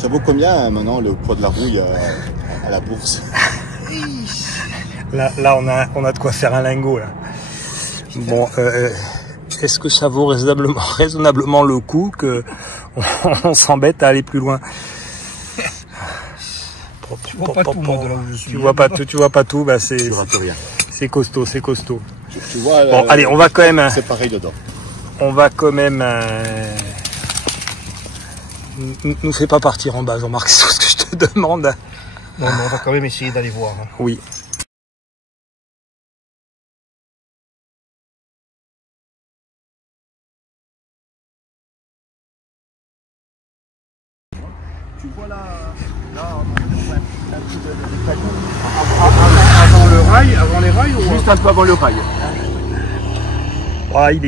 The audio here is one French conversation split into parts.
Ça vaut combien maintenant le poids de la rouille à la bourse? Là on a de quoi faire un lingot là. Bon, est-ce que ça vaut raisonnablement le coup que on s'embête à aller plus loin? Tu vois pas tout, moi, de là où je suis. Tu vois pas tout, bah Tu rates rien. c'est costaud, c'est costaud. Tu vois, bon, allez, on va quand même. C'est pareil dedans. On va quand même. Nous fais pas partir en bas, Jean-Marc, c'est tout ce que je te demande. Non, mais on va quand même essayer d'aller voir. Hein. Oui. Tu vois là, un petit peu de cailloux. Avant les rails ou Juste un peu avant le rail. Ah, il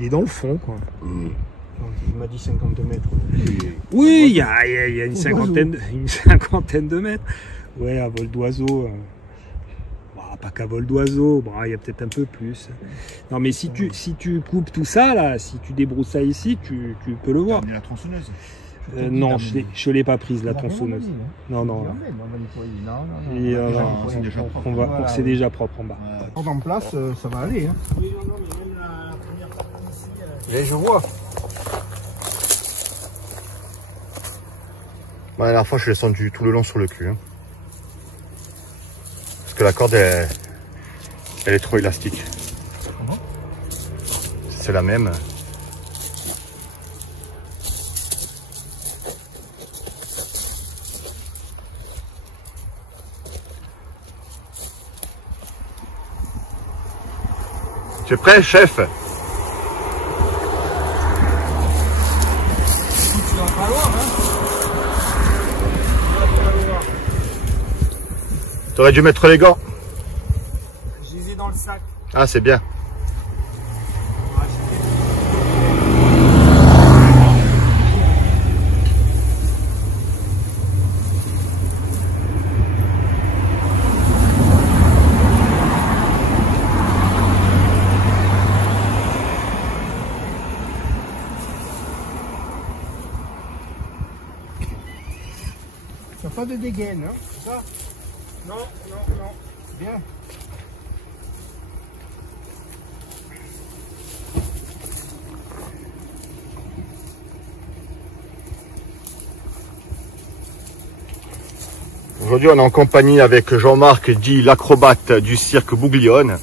est dans le fond, quoi. Il m'a dit 50 mètres. Oui, il y a une cinquantaine de mètres. Ouais, à vol d'oiseau. Bah, pas qu'à vol d'oiseau, bah, il y a peut-être un peu plus. Non, mais si tu coupes tout ça, là, si tu débroussailles ici, tu peux le voir. La tronçonneuse. Non, je l'ai pas prise, la tronçonneuse. Non. C'est déjà propre en bas. En place, ça va aller. Hein. Oui, non, mais même la première partie ici. Je vois. La dernière fois, je suis descendu tout le long sur le cul. Hein. Parce que la corde, elle est trop élastique. C'est la même. Tu es prêt, chef? T'aurais dû mettre les gants. Je les ai dans le sac. Ah, c'est bien. Ça pas de dégaine, hein, c'est ça? Non. Bien. Aujourd'hui, on est en compagnie avec Jean-Marc, dit l'acrobate du cirque Bouglione.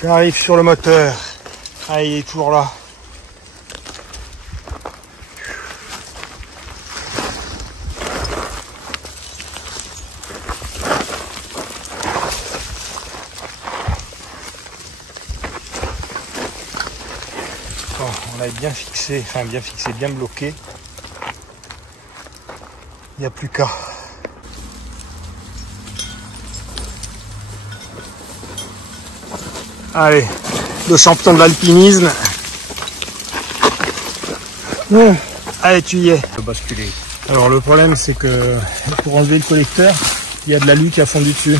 J'arrive sur le moteur. Ah, il est toujours là. Bon, on a bien fixé, bien bloqué. Il n'y a plus qu'à. Allez, le champion de l'alpinisme. Allez, tu y es. Basculer. Alors le problème c'est que pour enlever le collecteur, il y a de l'alu qui a fondu dessus.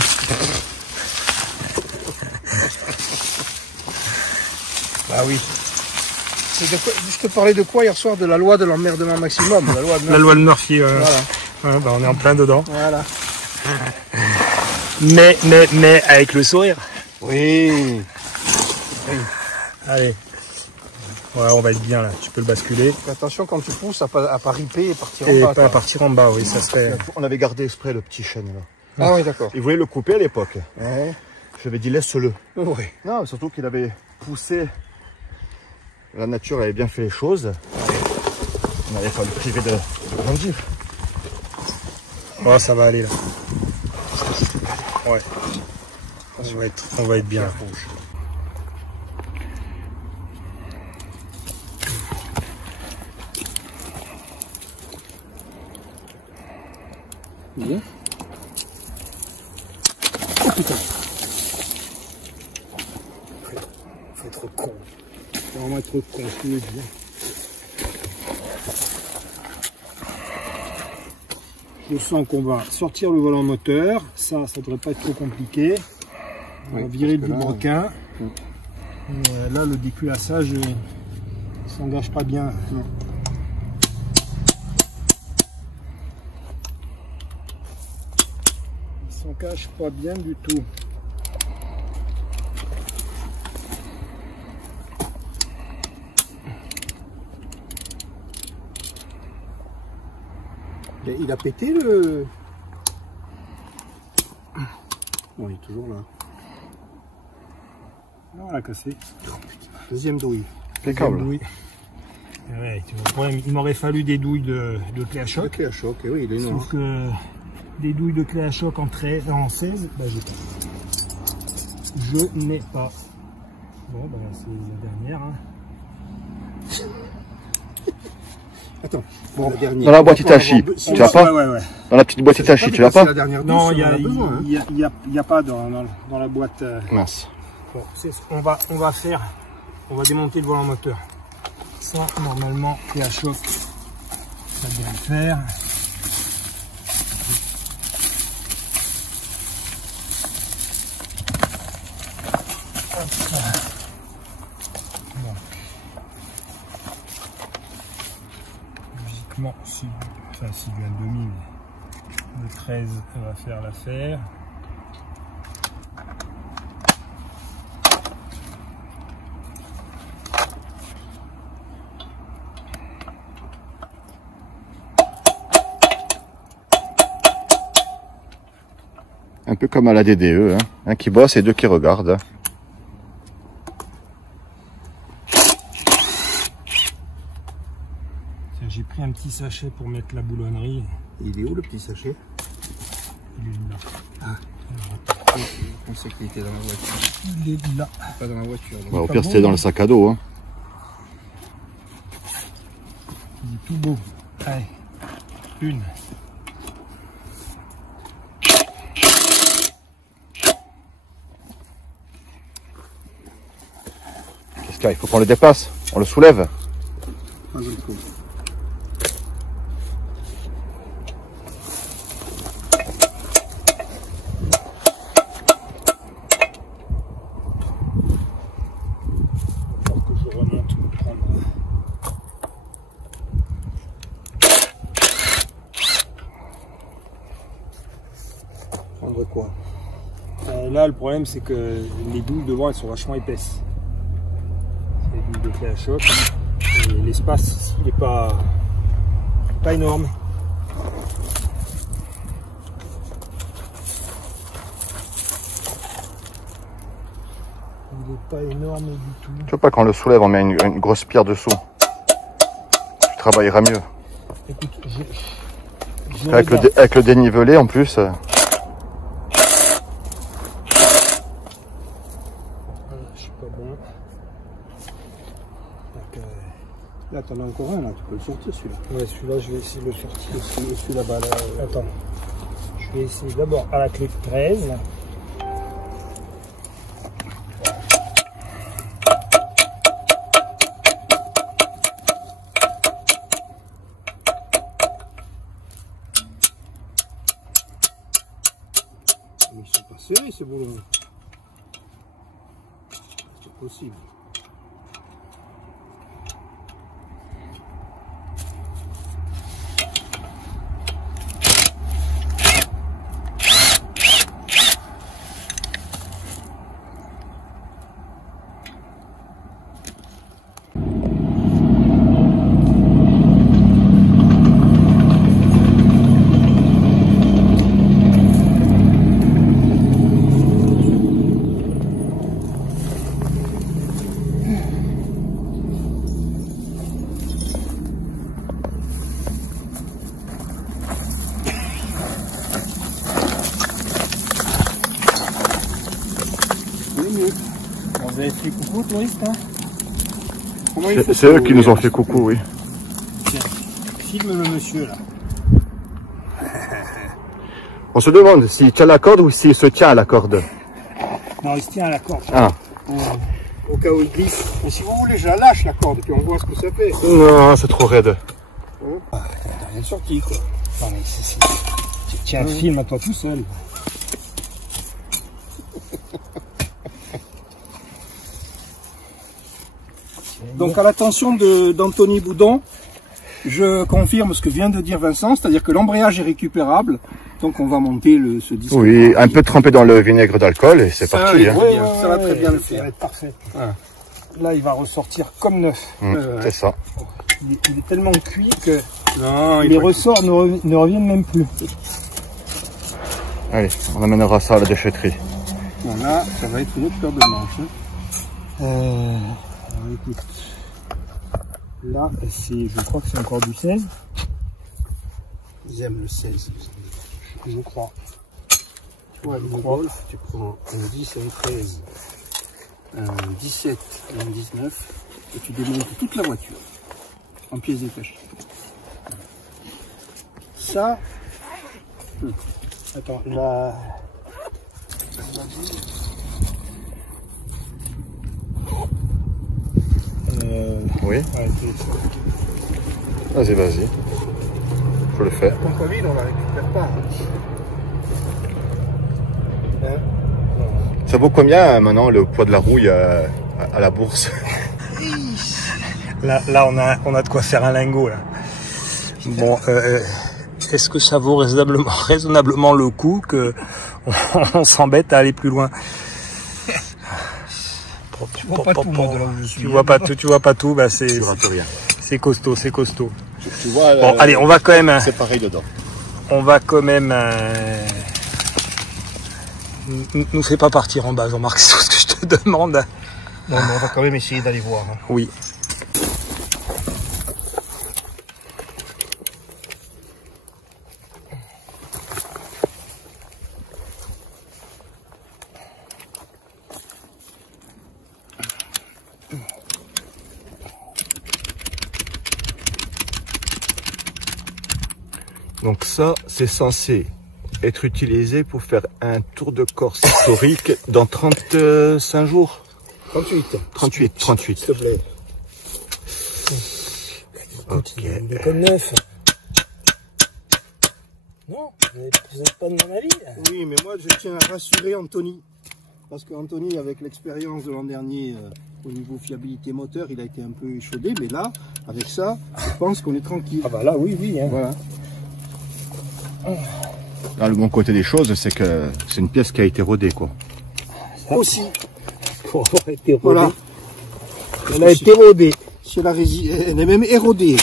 Ah oui. Je te parlais de quoi hier soir? De la loi de l'emmerdement maximum. La loi de Murphy. Voilà. Ouais, bah, on est en plein dedans. Voilà. Mais avec le sourire. Oui. Allez. Ouais, on va être bien là. Tu peux le basculer. Fais attention quand tu pousses à pas riper et partir Et en bas. pas à partir en bas, oui, ça serait. On avait gardé exprès le petit chêne là. Ah oui, d'accord. Il voulait le couper à l'époque. Ouais. Je lui avais dit laisse-le. Oui. Non, surtout qu'il avait poussé. La nature avait bien fait les choses. On n'allait pas le priver de grandir. Oh, ça va aller là. Ouais. On va être bien. Bien. Oh putain. Faut être con. Faut vraiment être con, je te le dis. Je sens qu'on va sortir le volant moteur. Ça devrait pas être trop compliqué. On va virer le vilebrequin. Là, le déculassage s'engage pas bien. Non. Il s'engage pas bien du tout. Il a pété le... Bon, il est toujours là. Non, on l'a cassé. Deuxième douille. Impeccable. Douille. Ouais, tu vois, le problème, il m'aurait fallu des douilles de clé à choc. De clé à choc, oui, il est noir. Sauf que des douilles de clé à choc en 13, en 16, bah, j'ai pas. Je n'ai pas. Bon, bah, c'est la dernière. Hein. Attends, bon, Dans la boîte Hitachi, tu l'as pas? Ouais. Dans la petite boîte Hitachi, tu l'as pas? Non, il n'y a pas dans la boîte. Mince. Bon, on va démonter le volant moteur. Ça, normalement, clé à choc, ça doit le faire. Bon. Logiquement, si vient demi, mais le 13 va faire l'affaire. Un peu comme à la DDE, hein. Un qui bosse et deux qui regardent. J'ai pris un petit sachet pour mettre la boulonnerie. Il est où le petit sachet? Il est là. Ah. Je pensais qu'il était dans la voiture. Il est là. Pas dans la voiture. Ouais, au pire, c'était dans le sac à dos. Hein. Il est tout beau. Allez, une. Qu'est-ce qu'il y a? Il faut qu'on le dépasse. On le soulève. Pas du tout. Prendre quoi? Là, le problème, c'est que les douilles devant, elles sont vachement épaisses. C'est les douilles de clé à choc. Et l'espace, il n'est pas énorme. Il n'est pas énorme du tout. Tu veux pas qu'on le soulève, on met une grosse pierre dessous. Tu travailleras mieux. Écoute, Avec le dénivelé en plus. Je suis pas bon. Là, t'en as encore un, là. Tu peux le sortir, celui-là. Ouais, celui-là, je vais essayer de le sortir aussi. Et celui-là, bas là. Attends. Je vais essayer d'abord à la clé 13. Ils sont pas serrés, ce boulot. C'est possible. Vous avez fait coucou, touriste, hein? C'est eux qui nous ont fait coucou, oui. Tiens, filme le monsieur, là. On se demande s'il tient la corde ou s'il se tient à la corde. Non, il se tient à la corde. Ah. Au cas où il glisse. Mais si vous voulez, je la lâche la corde, puis on voit ce que ça fait. Non, c'est trop raide. T'as rien sorti, quoi. Non, mais tiens, filme à toi tout seul. Donc à l'attention d'Anthony Boudon, je confirme ce que vient de dire Vincent, c'est-à-dire que l'embrayage est récupérable. Donc on va monter ce disque. Oui, un peu trempé dans le vinaigre d'alcool et c'est parti. Hein. Ça va très bien le faire. Ça va être parfait. Ouais. Là, il va ressortir comme neuf. C'est ça. Il est tellement cuit que non, les ressorts ne reviennent même plus. Allez, on amènera ça à la déchetterie. Bon là, ça va être une autre paire de manches. Alors, écoute. Là, je crois que c'est encore du 16. Ils aiment le 16. Je crois. Tu vois, le golf, tu prends un 10, un 13, un 17 et un 19 et tu démontes toute la voiture en pièces détachées. Ça, attends, là. Oui. Ouais, vas-y, vas-y. Je le fais. la pompe à vide, on la récupère pas. Hein? Ça vaut combien maintenant le poids de la rouille à la bourse? Là, on a de quoi faire un lingot là. Bon, est-ce que ça vaut raisonnablement le coup que on s'embête à aller plus loin? Tu vois pas tout, moi, de là où je suis. Tu vois pas tout, bah Tu rates rien. c'est costaud, c'est costaud. Tu vois, bon, allez, on va quand même. C'est pareil dedans. On va quand même. Nous fais pas partir en bas, Jean-Marc, c'est tout ce que je te demande. Non, mais on va quand même essayer d'aller voir. Hein. Oui. Donc ça, c'est censé être utilisé pour faire un tour de Corse historique dans 35 jours. 38. 38. S'il te plaît. Écoute, il est comme neuf. Non, vous n'êtes pas de mon avis. Oui, mais moi je tiens à rassurer Anthony. Parce qu'Anthony, avec l'expérience de l'an dernier au niveau fiabilité moteur, il a été un peu échaudé. Mais là, avec ça, je pense qu'on est tranquille. Ah bah là, oui. Hein. Voilà. Là, le bon côté des choses, c'est que c'est une pièce qui a été rodée, quoi. Aussi. Pour avoir été rodée. Voilà. Elle a été rodée. Si elle est même érodée.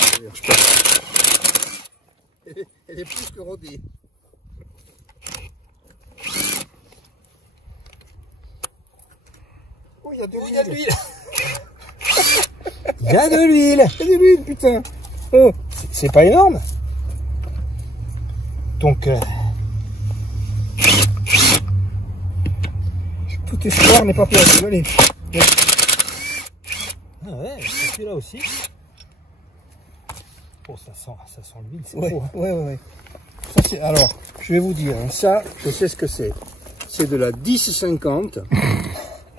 Elle est plus que rodée. Oh, il y a de l'huile. Il y a de l'huile. Il y a de l'huile, putain. Oh, c'est pas énorme. Donc, tout espoir n'est pas perdu. Allez. Ah ouais, celui-là aussi. Oh, ça sent l'huile, c'est Ouais, beau. Hein. ouais. Ça, c'est, alors, je vais vous dire, hein, ça, je sais ce que c'est. C'est de la 10,50.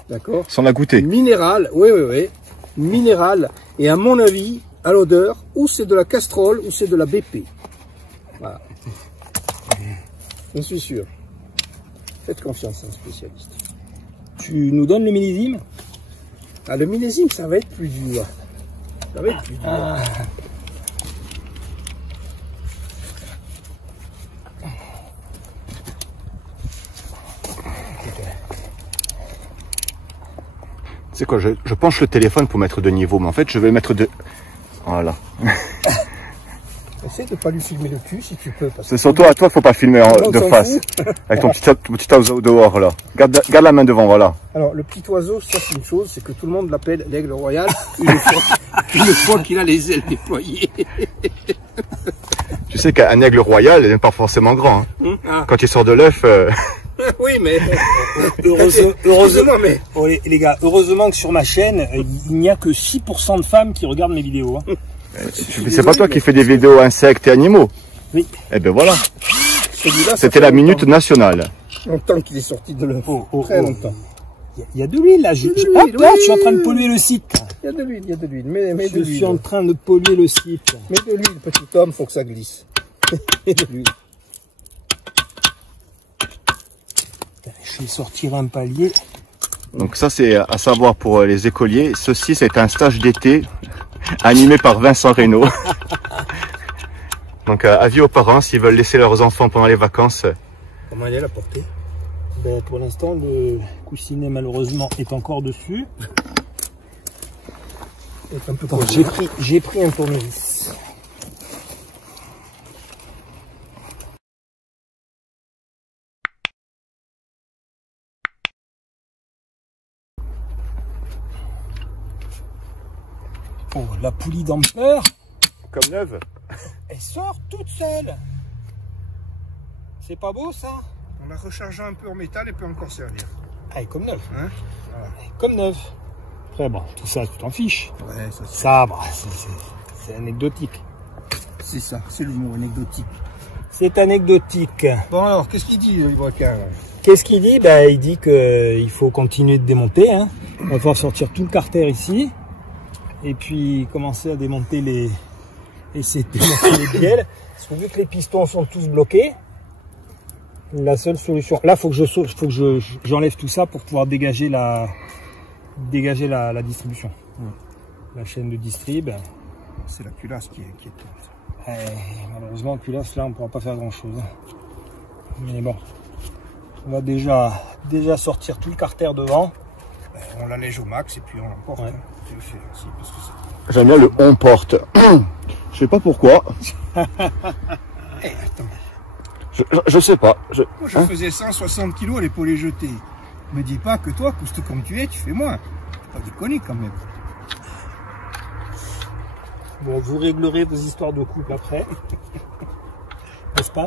D'accord. Sans la goûter. Minérale, oui. Minérale. Et à mon avis, à l'odeur, ou c'est de la Castrol, ou c'est de la BP. Voilà. Je suis sûr. Faites confiance à un spécialiste. Tu nous donnes le millésime? Ah, le millésime, ça va être plus dur. Ça va être plus dur. Ah. C'est quoi, je penche le téléphone pour mettre de niveau, mais en fait, je vais mettre de... Voilà. Essaye de ne pas lui filmer le cul si tu peux. C'est surtout à toi, faut pas filmer de face. Avec ton petit oiseau dehors, là. Garde la main devant, voilà. Alors, le petit oiseau, ça c'est une chose, c'est que tout le monde l'appelle l'aigle royal une fois qu'il a les ailes déployées. Tu sais qu'un aigle royal n'est pas forcément grand. Hein. Quand il sort de l'œuf... Oui, mais... Heureusement, mais... Oh, les gars, heureusement que sur ma chaîne, il n'y a que 6% de femmes qui regardent mes vidéos. Hein. C'est pas toi qui fais des vidéos insectes et animaux? Oui. Eh ben voilà. celui-là, c'était la minute nationale. Longtemps qu'il est sorti de l'eau. Très longtemps. Il y a de l'huile là. Je suis en train de polluer le site. Il y a de l'huile, il y a de l'huile. Mais de je suis en train de polluer le site. Mets de l'huile, petit homme, faut que ça glisse. Mets de l'huile. Je vais sortir un palier. Donc ça c'est à savoir pour les écoliers. Ceci c'est un stage d'été animé par Vincent Reynaud. Donc avis aux parents s'ils veulent laisser leurs enfants pendant les vacances. Comment elle est la portée? Ben, pour l'instant le coussinet malheureusement est encore dessus. Un peu Donc, j'ai pris un tournevis. Oh, la poulie d'ampeur, Comme neuve. elle sort toute seule. C'est pas beau ça? On la rechargeant un peu en métal, elle peut encore servir. Ah, elle est comme neuve. Hein, voilà. Elle est comme neuve. Après, bon, tout ça, tu t'en fiches. Ouais, Ça, bah, c'est anecdotique. c'est ça, c'est l'humour anecdotique. C'est anecdotique. Bon alors, qu'est-ce qu'il dit, le librequin? Qu'est-ce qu'il dit? Ben, il dit qu'il faut continuer de démonter. Hein. On va pouvoir sortir tout le carter ici. Et puis commencer à démonter les... essayer de démonter les bielles. Parce que vu que les pistons sont tous bloqués, la seule solution... Là, faut que j'enlève tout ça pour pouvoir dégager la distribution. La chaîne de distrib. C'est la culasse qui est inquiétante. Malheureusement, la culasse, là, on ne pourra pas faire grand-chose. Mais bon, on va déjà sortir tout le carter devant. On l'allège au max et puis on l'emporte. Ouais. Hein. Tu le fais aussi parce que ça... J'aime bien le on porte. Je sais pas pourquoi. Attends. Je sais pas. Moi, je faisais 160 kg à l'épaule jetée. Me dis pas que toi, costaud comme tu es, tu fais moins. Faut pas déconner quand même. Bon, vous réglerez vos histoires de couple après. N'est-ce pas?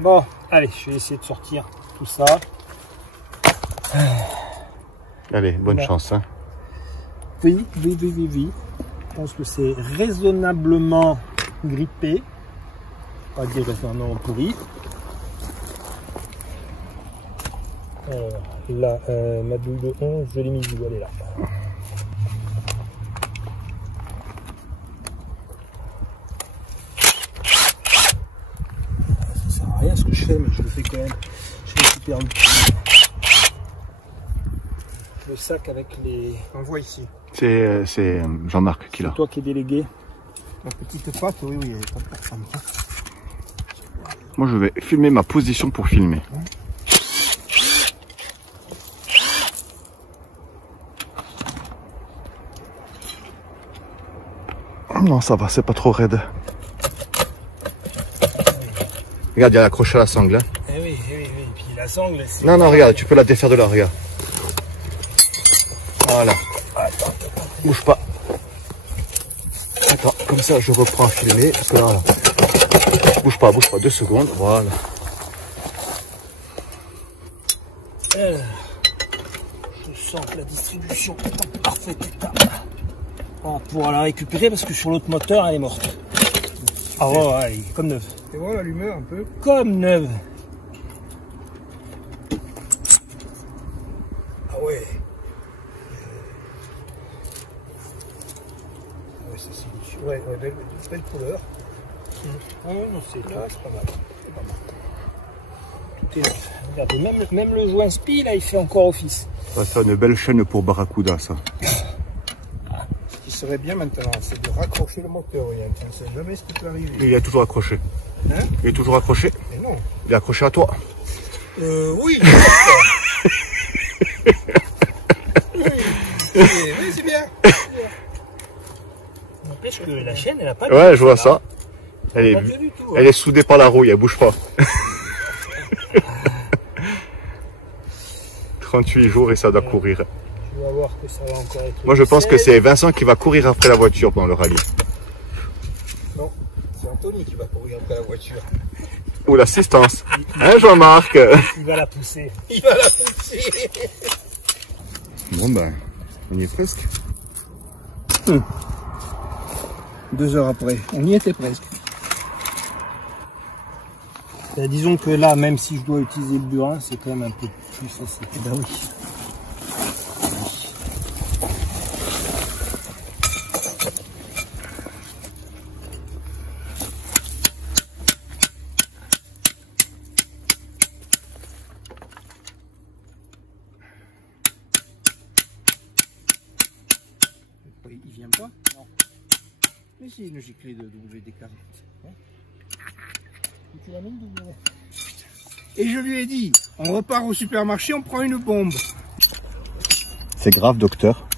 Bon, allez, je vais essayer de sortir tout ça. Allez, bonne chance. Hein. Oui. Je pense que c'est raisonnablement grippé. Pas dire raisonnablement pourri. Alors, là, ma douille de 11, je l'ai mise où? Elle est là. Ça sert à rien ce que je fais, mais je le fais quand même. Je récupère le sac avec les... Envoie ici. C'est Jean-Marc qui l'a. C'est toi qui es délégué. La petite patte, oui, elle est importante. Moi je vais filmer ma position pour filmer. Non, ça va, c'est pas trop raide. Regarde, il y a accroché à la sangle. Hein. Eh oui. Et puis la sangle, c'est... Non, regarde, tu peux la défaire de là, regarde. Voilà. Attends, bouge pas. Attends, comme ça, je reprends à filmer. Parce que là, bouge pas, 2 secondes. Voilà. Je sens que la distribution est en parfait état. On va pouvoir la récupérer parce que sur l'autre moteur, elle est morte. Ah ouais, comme neuve. Et voilà l'allumeur un peu. Comme neuve. Ah ouais. Ouais, ça c'est ouais, belle couleur. Ah ouais, non, c'est pas mal. Tout est neuf. Regardez, même le joint spi, là, il fait encore office. Ça va faire une belle chaîne pour Barracuda, ça. Ce qui serait bien maintenant, c'est de raccrocher le moteur. On ne sait jamais ce qui peut arriver. Il est toujours accroché. Hein? Il est toujours accroché. Mais non. Il est accroché à toi. Oui. Oui, c'est bien. N'empêche que la chaîne, elle a pas... Ouais, je vois ça. Elle est, pas vieux du tout, elle est soudée par la rouille, elle bouge pas. 38 jours et ça doit courir. Tu vas voir que ça va encore être... Moi je pense que c'est Vincent qui va courir après la voiture pendant le rallye. Non, c'est Anthony qui va courir après la voiture. Ou l'assistance. Hein Jean-Marc? Il va la pousser. Il va la pousser. Bon ben, on y est presque. 2 heures après, on y était presque. Disons que là, même si je dois utiliser le burin, c'est quand même un peu plus facile. Ben oui. Il vient pas? Non. Mais c'est une giclée de WD-40. Hein? Tu l'amènes de... Et je lui ai dit, on repart au supermarché, on prend une bombe. C'est grave, docteur.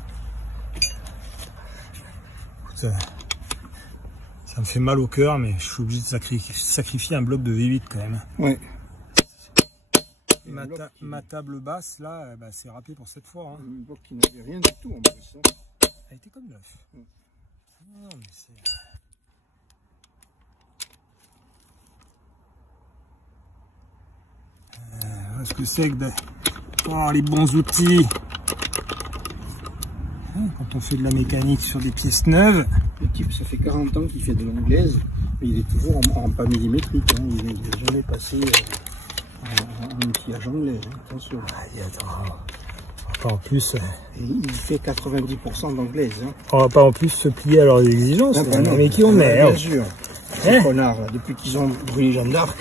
Ça me fait mal au cœur, mais je suis obligé de sacrifier un bloc de V8 quand même. Ouais. Ma table basse, là, bah, c'est râpé pour cette fois. Hein. Un bloc qui n'avait rien du tout en plus. Hein. Elle était comme neuf. Non, mais c'est... ce que c'est que de... Oh, les bons outils. Quand on fait de la mécanique sur des pièces neuves. Le type, ça fait 40 ans qu'il fait de l'anglaise, mais il est toujours en pas millimétrique. Hein. Il n'est jamais passé en outillage anglais. Hein. Attention. En plus, et il fait 90% d'anglaise. Hein. On va pas en plus se plier à leurs exigences. Ah, ben non, mais qui on est, bien sûr. Ces connards, là, depuis qu'ils ont brûlé Jeanne d'Arc.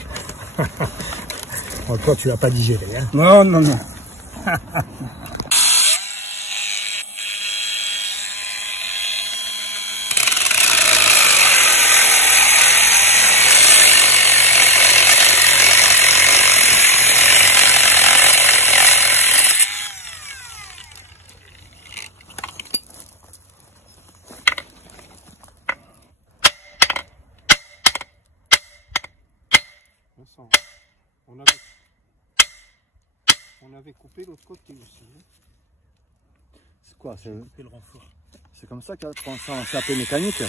Oh, toi, tu l'as pas digéré. Hein. Non, non, non. On avait coupé l'autre côté aussi. C'est quoi? Le renfort. C'est comme ça qu'on pense en CAP mécanique? Là,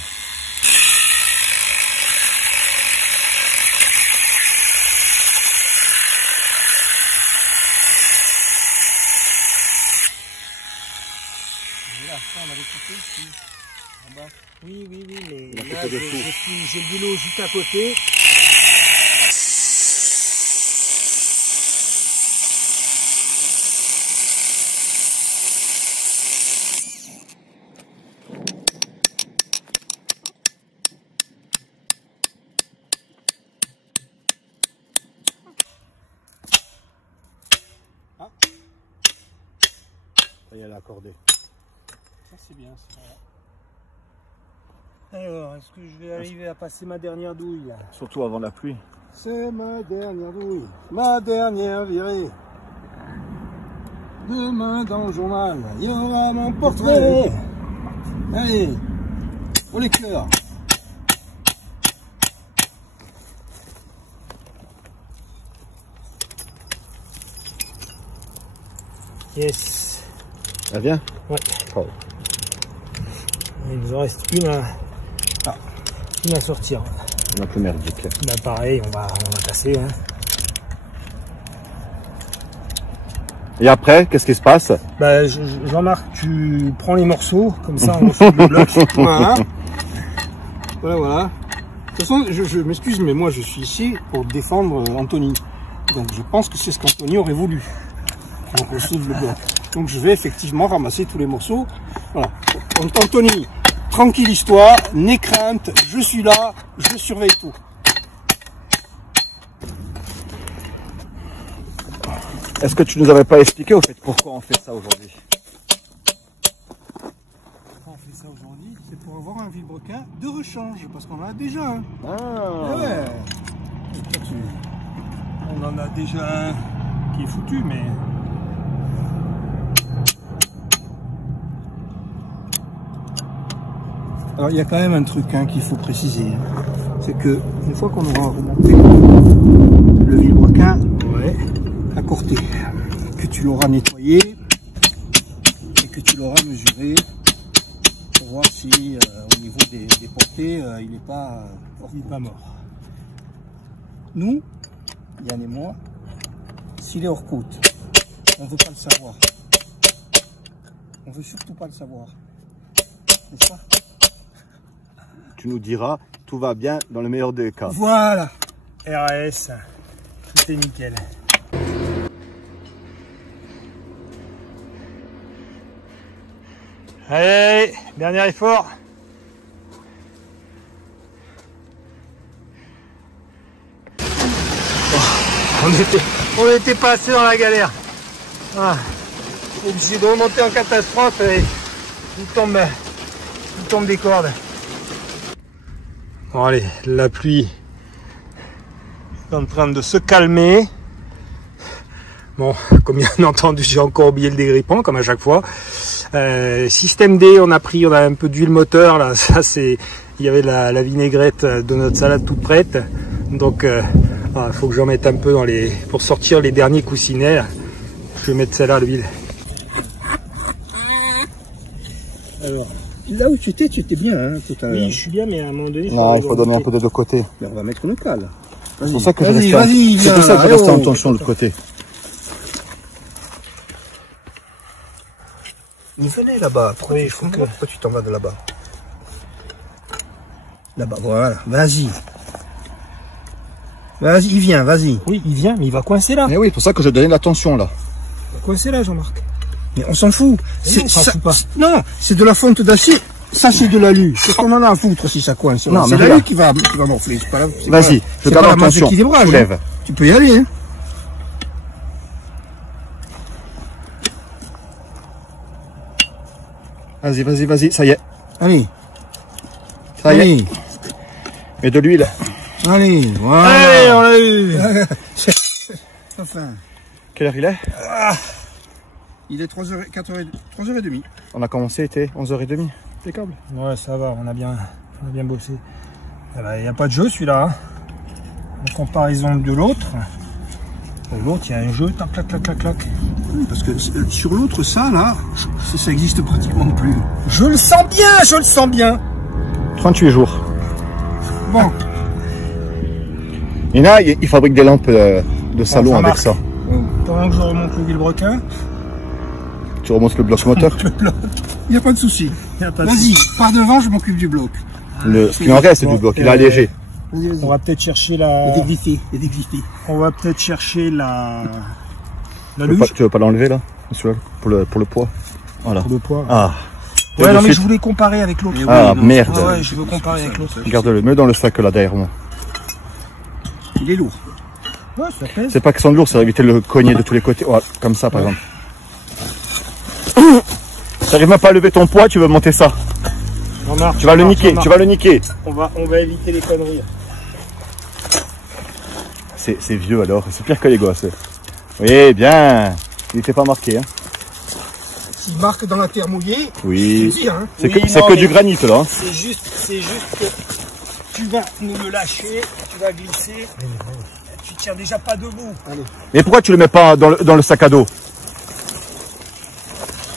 ça, on avait coupé ici, en bas. Oui, mais là, j'ai le boulot juste à côté. Ça y est, elle est accordée. Ça, c'est bien, ça. Alors, est-ce que je vais arriver à passer ma dernière douille là? Surtout avant la pluie. C'est ma dernière douille, ma dernière virée. Demain dans le journal, il y aura mon portrait. Allez, au les cœurs. Yes. Ça vient? Ouais. Oh. Il nous en reste une à sortir. Un peu merdique. Bah pareil, on va casser. Hein. Et après, qu'est-ce qui se passe? Bah Jean-Marc, tu prends les morceaux, comme ça on fait le bloc. Voilà. Voilà. De toute façon, je m'excuse, mais moi je suis ici pour défendre Anthony. Donc je pense que c'est ce qu'Anthony aurait voulu. Donc on sauve le bloc. Donc je vais effectivement ramasser tous les morceaux. Voilà. Donc Anthony, tranquille-toi, n'aie crainte, je suis là, je surveille tout. Est-ce que tu nous avais pas expliqué au fait pourquoi on fait ça aujourd'hui? Pourquoi on fait ça aujourd'hui? C'est pour avoir un vilebrequin de rechange, parce qu'on en a déjà un. Ah. Ouais. On en a déjà un qui est foutu, mais... Alors il y a quand même un truc qu'il faut préciser, c'est que une fois qu'on aura remonté le vilebrequin à côté, que tu l'auras nettoyé et que tu l'auras mesuré pour voir si au niveau des portées il n'est pas mort. Nous, Yann et moi, s'il est hors côte, on ne veut pas le savoir. On veut surtout pas le savoir. N'est-ce pas? Tu nous diras, tout va bien dans le meilleur des cas. Voilà. RAS. Tout est nickel. Allez, dernier effort. On était passé dans la galère. Ah, obligé de remonter en catastrophe et il tombe des cordes. Bon allez, la pluie est en train de se calmer. Bon, comme bien entendu, j'ai encore oublié le dégrippant, comme à chaque fois. Système D, on a un peu d'huile moteur, là, ça c'est, il y avait la vinaigrette de notre salade toute prête. Donc, il faut que j'en mette un peu pour sortir les derniers coussinets. Là. Je vais mettre celle-là à l'huile. Alors, là où tu étais bien, hein, tout à l'heure. Oui, je suis bien, mais à un moment donné... Non, il faut donner un peu de deux côtés. Mais on va mettre une cale. C'est pour ça que je Vas-y, reste vas-y, c'est pour ça que je reste en tension de l'autre côté. Il venait là-bas. Oui, il faut que... Pourquoi tu t'en vas de là-bas? Là-bas, voilà. Vas-y. Vas-y, il vient, vas-y. Oui, il vient, mais il va coincer là. Mais oui, c'est pour ça que je donnais l'attention là. Il va coincer là, Jean-Marc. Mais on s'en fout. On s'en fout pas. Non, c'est de la fonte d'acier. Ça, c'est de l'alu. Qu'est-ce qu'on en a à foutre si ça coince? Non, c'est mais l'alu qui va morfler. Vas-y, je garde l'attention. Soulève. Tu peux y aller, hein. Vas-y, vas-y, vas-y, ça y est. Allez. Ça y est. Mets de l'huile. Allez, voilà. Allez, on l'a eu. Enfin. Quelle heure il est? Il est 3h30. On a commencé, il était 11h30. Impeccable. Ouais, ça va, on a bien bossé. Il n'y a pas de jeu celui-là. Hein. En comparaison de l'autre. L'autre, il y a un jeu, tac, clac, clac, clac, clac. Oui, parce que sur l'autre, ça, là, ça existe pratiquement plus. Je le sens bien. 38 jours. Bon. Et là, il fabrique des lampes de salon avec ça. Pendant que je remonte le vilebrequin. Tu remontes le bloc moteur. Il n'y a pas de souci. Vas-y, par devant, je m'occupe du bloc. Ce qui en reste, c'est du bloc. Il est allégé. On va peut-être chercher la... Il est déglissé. On va peut-être chercher la luge. Tu veux pas l'enlever là pour le poids. Voilà. Pour le poids. Ah. Ouais, non, mais je voulais comparer avec l'autre. Ah, merde. Ah ouais, je veux comparer avec l'autre. Garde-le, mets dans le sac là derrière moi. Il est lourd. Ouais, ça pèse. C'est pas que c'est lourd, c'est pour éviter le cogner de tous les côtés. Ouais, comme ça par exemple. T'arrives même pas à lever ton poids, tu veux monter ça. Tu vas le niquer, tu vas le niquer. On va éviter les conneries. C'est vieux alors, c'est pire que les gosses. Oui, bien. Il n'était pas marqué. Hein. S'il marque dans la terre mouillée, oui. Hein. C'est que du granit là. C'est juste que tu vas nous le lâcher, tu vas glisser. Tu tiens déjà pas debout. Allez. Mais pourquoi tu le mets pas dans le sac à dos?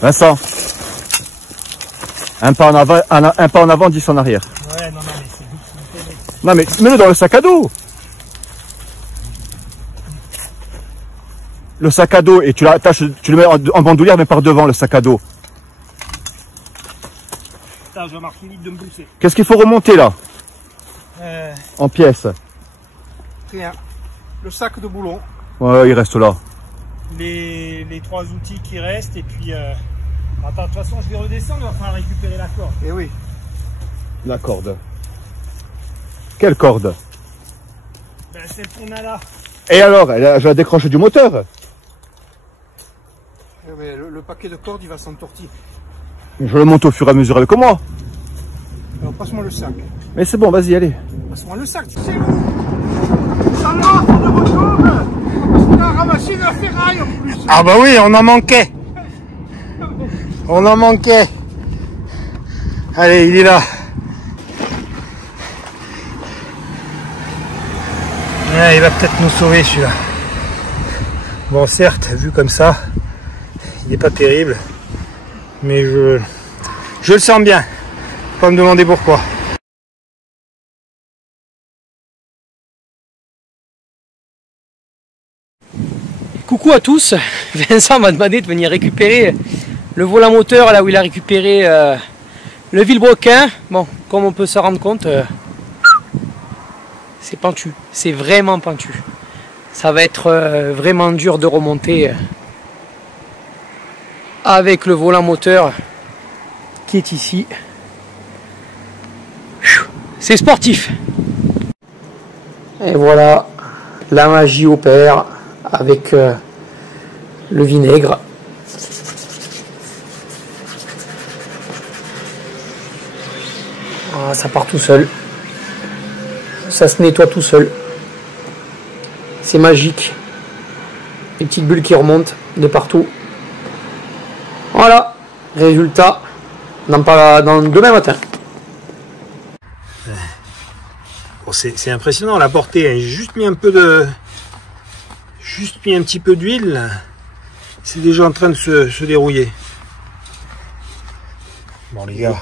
Vincent. Un pas en avant, 10 en arrière. Ouais, non, mais c'est... Non, mais mets-le dans le sac à dos. Le sac à dos, et tu l'attaches, tu le mets en bandoulière, mais par devant, le sac à dos. Putain, je marque limite de me pousser. Qu'est-ce qu'il faut remonter, là? En pièces. Rien. Le sac de boulon. Ouais, il reste là. Les trois outils qui restent, et puis... Attends, de toute façon, je vais redescendre, il va falloir récupérer la corde. Eh oui. La corde. Quelle corde? Ben, celle qu'on a là. Et alors, je la décroche du moteur. Le paquet de cordes, il va s'entortiller. Je le monte au fur et à mesure avec moi. Alors, passe-moi le sac. Mais c'est bon, vas-y, allez. Passe-moi le sac. C'est bon. Ça va, on le retrouve. Parce qu'on a ramassé la ferraille en plus. Ah bah oui, on en manquait. On en manquait. Allez, il est là. Ouais, il va peut-être nous sauver celui-là. Bon, certes, vu comme ça, il n'est pas terrible. Mais je le sens bien. Pas me demander pourquoi. Coucou à tous, Vincent m'a demandé de venir récupérer le volant moteur là où il a récupéré le vilebrequin. Bon, comme on peut se rendre compte, c'est pentu, c'est vraiment pentu. ça va être vraiment dur de remonter avec le volant moteur qui est ici. C'est sportif. Et voilà, la magie opère avec le vinaigre. Voilà, ça part tout seul. Ça se nettoie tout seul. C'est magique. Les petites bulles qui remontent de partout. Voilà. Résultat, demain matin. Bon, c'est impressionnant la portée. J'ai juste mis un petit peu d'huile. C'est déjà en train de se dérouiller. Bon les gars,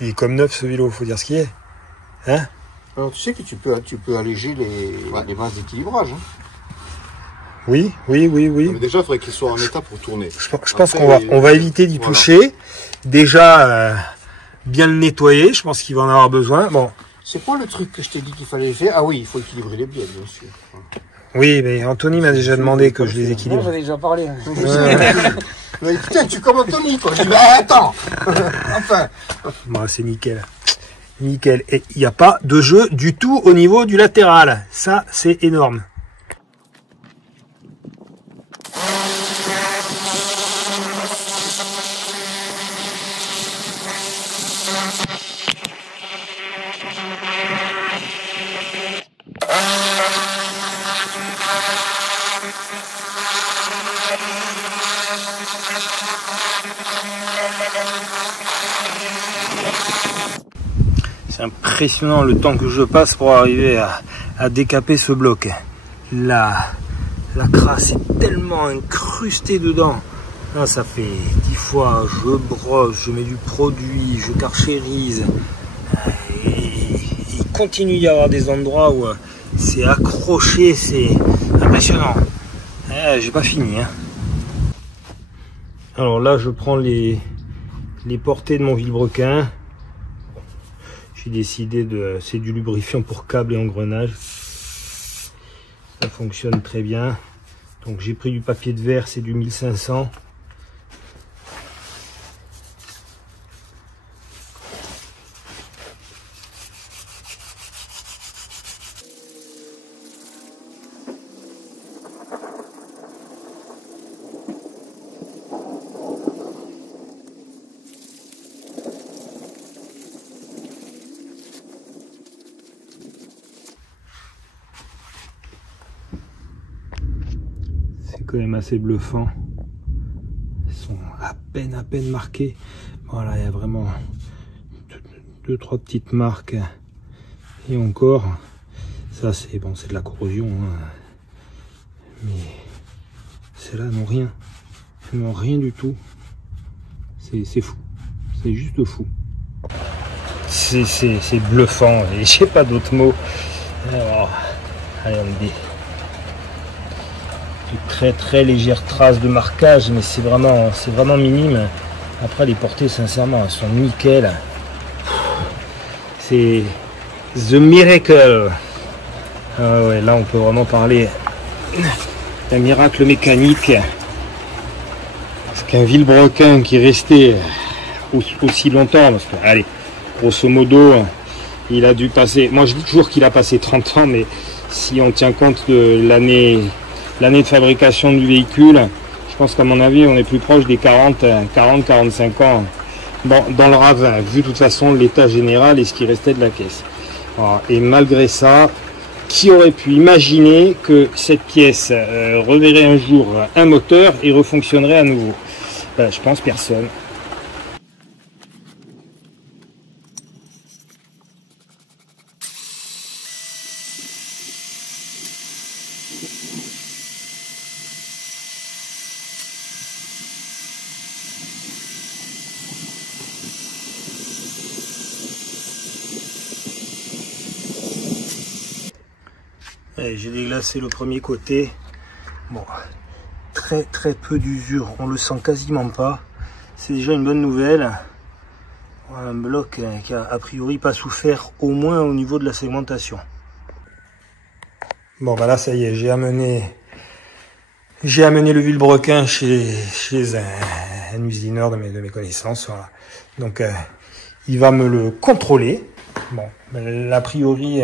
il est comme neuf ce vélo, faut dire ce qu'il est. Hein? Alors tu sais que tu peux alléger les masses d'équilibrage. Hein. Oui. Mais déjà, il faudrait qu'il soit en état pour tourner. Je pense qu'on va éviter d'y toucher. Déjà, bien le nettoyer. Je pense qu'il va en avoir besoin. Bon. C'est pas le truc que je t'ai dit qu'il fallait faire. Ah oui, il faut équilibrer les biais, bien sûr. Oui, mais Anthony m'a déjà demandé que je les équilibre. J'en ai déjà parlé. Mais putain, tu comme Anthony, quoi. Je dis, bah, attends. Enfin. Bon, c'est nickel. Nickel. Et il n'y a pas de jeu du tout au niveau du latéral. Ça, c'est énorme. C'est impressionnant le temps que je passe pour arriver à décaper ce bloc. La crasse est tellement incrustée dedans. Là, ça fait 10 fois, je brosse, je mets du produit, je carchérise. Il continue d'y avoir des endroits où c'est accroché, c'est impressionnant. J'ai pas fini. Hein. Alors là, je prends les portées de mon vilebrequin. J'ai décidé c'est du lubrifiant pour câble et engrenage. Ça fonctionne très bien. Donc j'ai pris du papier de verre, c'est du 1500. Quand même assez bluffant. Ils sont à peine marqués. Voilà, il y a vraiment 2-3 petites marques. Et encore, ça c'est bon, c'est de la corrosion. Hein. Mais celles-là n'ont rien. Elles n'ont rien du tout. C'est fou. C'est juste fou. C'est bluffant. Et j'ai pas d'autres mots. Alors, allez, on dit. Très légère trace de marquage, mais c'est vraiment minime. Après les portées, sincèrement, elles sont nickel. C'est the miracle. Ah ouais, là on peut vraiment parler d'un miracle mécanique. Parce qu'un vilebrequin qui restait aussi longtemps, parce que allez, grosso modo, il a dû passer. Moi je dis toujours qu'il a passé 30 ans, mais si on tient compte de l'année de fabrication du véhicule, je pense qu'à mon avis on est plus proche des 40-45 ans dans le ravin, vu de toute façon l'état général et ce qui restait de la caisse. Voilà. Et malgré ça, qui aurait pu imaginer que cette pièce reverrait un jour un moteur et refonctionnerait à nouveau? Ben, je pense personne. J'ai déglacé le premier côté. Bon, très peu d'usure, on le sent quasiment pas. C'est déjà une bonne nouvelle. Un bloc qui a priori pas souffert, au moins au niveau de la segmentation. Bon, bah là, ça y est, j'ai amené le vilebrequin chez un usineur de mes connaissances. Voilà. Donc, il va me le contrôler. Bon, a priori,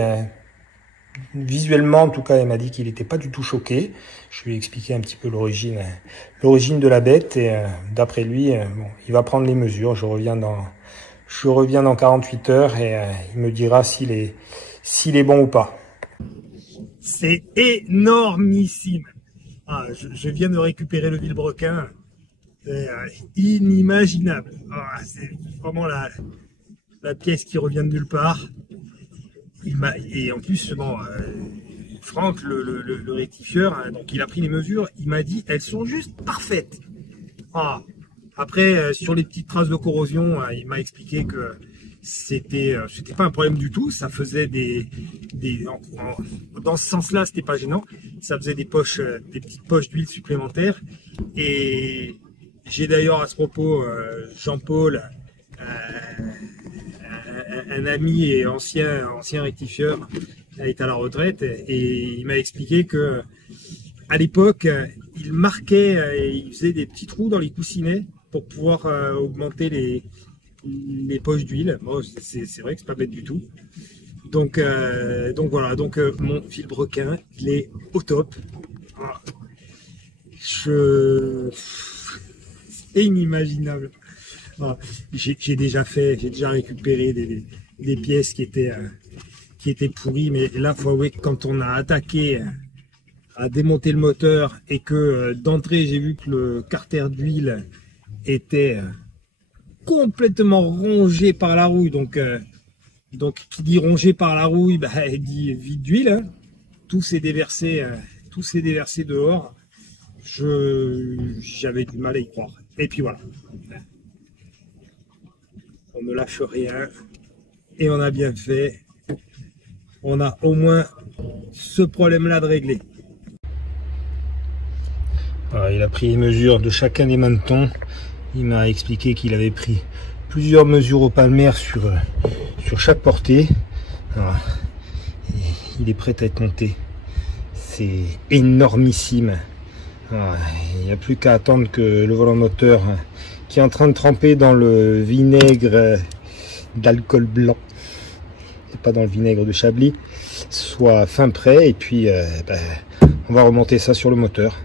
visuellement, en tout cas, il m'a dit qu'il n'était pas du tout choqué. Je lui ai expliqué un petit peu l'origine de la bête et d'après lui, bon, il va prendre les mesures. Je reviens dans 48 heures et il me dira s'il est bon ou pas. C'est énormissime. Ah, je viens de récupérer le vilebrequin. Inimaginable. Ah, c'est vraiment la pièce qui revient de nulle part. Et en plus, bon, Franck, le rectifieur, hein, donc il a pris les mesures. Il m'a dit, elles sont juste parfaites. Ah. Après, sur les petites traces de corrosion, il m'a expliqué que c'était pas un problème du tout. Ça faisait dans ce sens-là, c'était pas gênant. Ça faisait des petites poches d'huile supplémentaires. Et j'ai d'ailleurs à ce propos Jean-Paul, un ami et ancien rectifieur, est à la retraite et il m'a expliqué que à l'époque, il marquait et il faisait des petits trous dans les coussinets pour pouvoir augmenter les poches d'huile. Bon, c'est vrai que c'est pas bête du tout. Donc voilà, mon vilebrequin, il est au top. C'est inimaginable. J'ai déjà récupéré des pièces qui étaient pourries, mais là, faut avouer que quand on a attaqué à démonter le moteur et que d'entrée j'ai vu que le carter d'huile était complètement rongé par la rouille, donc qui dit rongé par la rouille, bah, il dit vide d'huile, hein. Tout s'est déversé dehors. J'avais du mal à y croire. Et puis voilà. On ne lâche rien et on a bien fait. On a au moins ce problème-là de régler. Voilà, il a pris les mesures de chacun des manetons. Il m'a expliqué qu'il avait pris plusieurs mesures au palmer sur chaque portée. Voilà. Il est prêt à être monté. C'est énormissime. Voilà. Il n'y a plus qu'à attendre que le volant moteur, qui est en train de tremper dans le vinaigre d'alcool blanc et pas dans le vinaigre de Chablis, soit fin prêt, et puis on va remonter ça sur le moteur.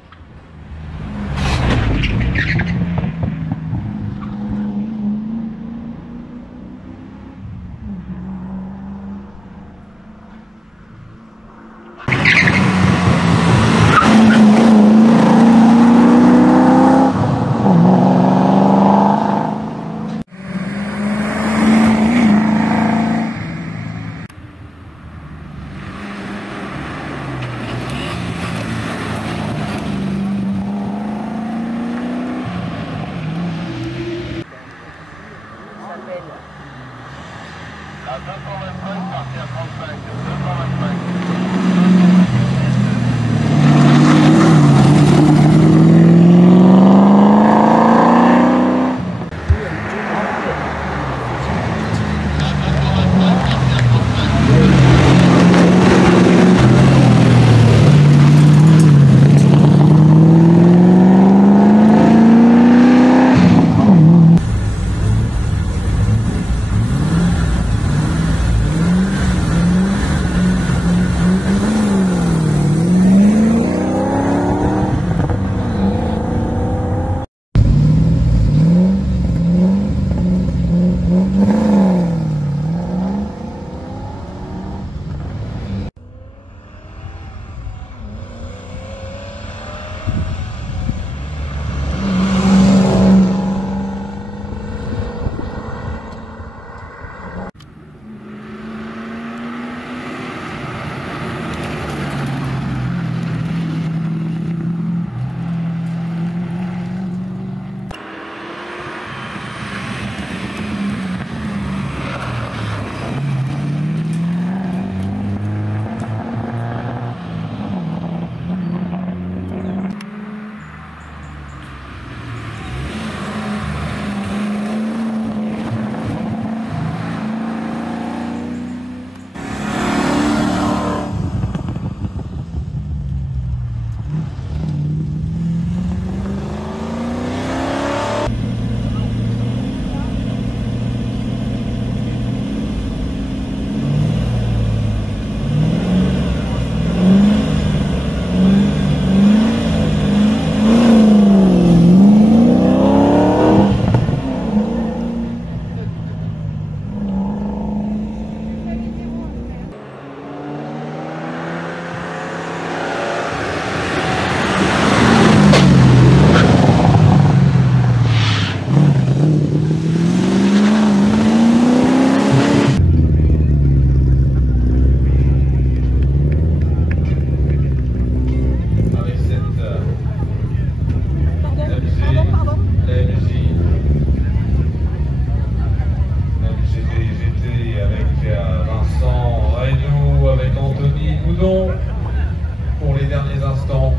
instants,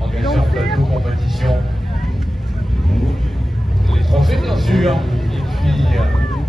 engagés en plateau compétition. Les trophées bien sûr, et puis